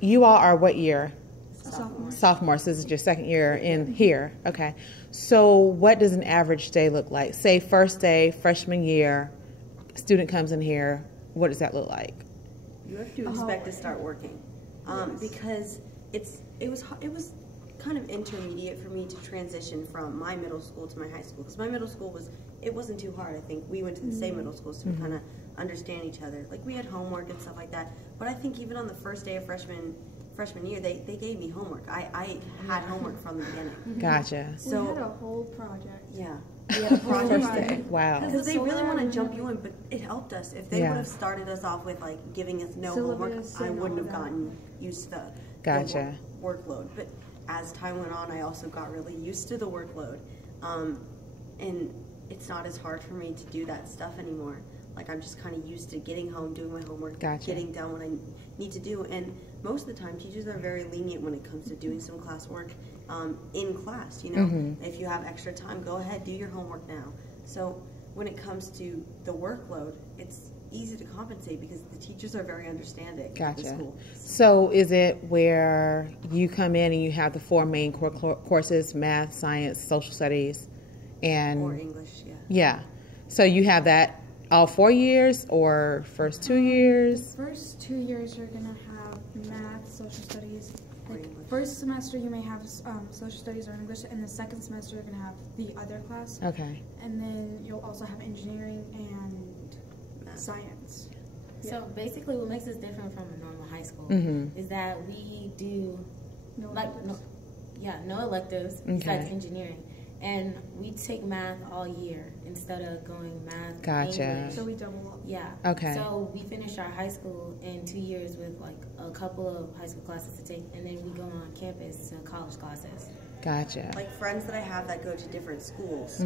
you all are what year? Sophomore. Sophomore, so this is your second year in here. Okay. So what does an average day look like? Say first day, freshman year, student comes in here. What does that look like? You have to expect to start working, because it was kind of intermediate for me to transition from my middle school to my high school, because my middle school wasn't too hard. I think we went to the same middle school, so we kind of understand each other. Like, we had homework and stuff like that, but I think even on the first day of freshman year, they gave me homework. I had homework from the beginning. Gotcha. So we had a whole project. Yeah. We had a project First day. Wow. because they really want to jump you in, but it helped us. If they would have started us off with like giving us no homework, I wouldn't have gotten used to the workload. But as time went on, I also got really used to the workload, and it's not as hard for me to do that stuff anymore. Like, I'm just kind of used to getting home, doing my homework, getting done what I need to do. And most of the time, teachers are very lenient when it comes to doing some classwork in class. You know, if you have extra time, go ahead, do your homework now. So when it comes to the workload, it's easy to compensate because the teachers are very understanding at the school. So is it where you come in and you have the 4 main courses, math, science, social studies, and or English? Yeah. So you have that all 4 years or first 2 years? The first 2 years you're going to have math, social studies. Like, first semester you may have social studies or English, and the second semester you're going to have the other class. Okay. And then you'll also have engineering and science. So basically what makes us different from a normal high school is that we do no electives besides engineering. And we take math all year instead of going math, English. So we double up. Yeah. Okay. So we finish our high school in 2 years with like a couple of high school classes to take, and then we go on campus to college classes. Gotcha. Like, friends that I have that go to different schools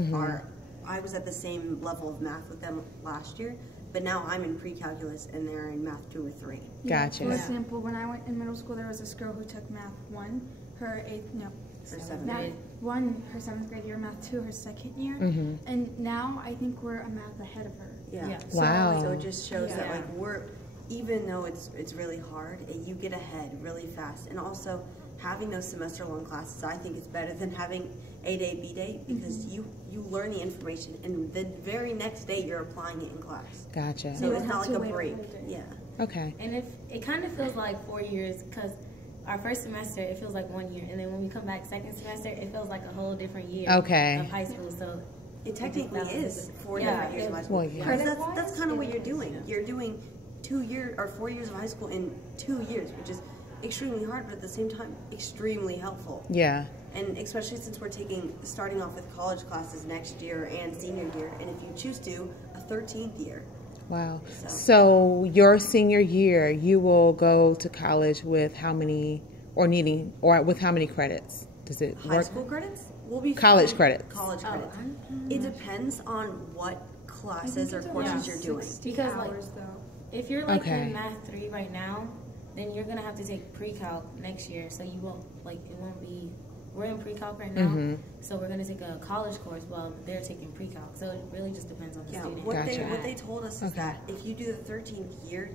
I was at the same level of math with them last year, but now I'm in pre-calculus and they're in math 2 or 3. Gotcha. For example, when I went in middle school, there was this girl who took math 1, her 7th grade year, math 2, her 2nd year, and now I think we're a math ahead of her. Yeah. Wow. So it just shows that, like, even though it's really hard, you get ahead really fast. And also, having those semester-long classes, I think it's better than having A day, B day, because you learn the information, and the very next day you're applying it in class. Gotcha. So it's not like a break. Yeah. Okay. And if it kind of feels like 4 years, because our first semester, it feels like 1 year, and then when we come back second semester, it feels like a whole different year of high school. So it technically is 4 different years of high school. Well, yeah. Because that's kind of what you're doing. You're doing 2 years or 4 years of high school in 2 years, which is extremely hard, but at the same time, extremely helpful. Yeah. And especially since we're starting off with college classes next year and senior year, and if you choose to, a 13th year. Wow. So your senior year, you will go to college with how many, with how many credits? Does it work? High school credits? Will be college credits. College credits. It depends on what classes or courses you're doing. Because like, if you're like in math 3 right now, then you're gonna have to take pre-calc next year. So you won't we're in pre-calc right now, so we're gonna take a college course while they're taking pre-calc. So it really just depends on the student. What they told us is that if you do the 13th year,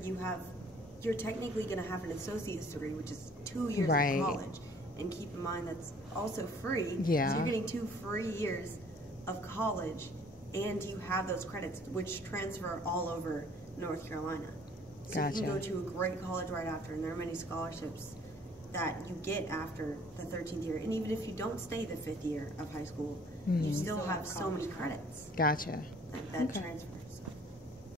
you're technically gonna have an associate's degree, which is 2 years of college. And keep in mind that's also free. Yeah. So you're getting 2 free years of college, and you have those credits, which transfer all over North Carolina. So you can go to a great college right after, and there are many scholarships that you get after the 13th year. And even if you don't stay the 5th year of high school, you still have so many credits. Gotcha. That transfer.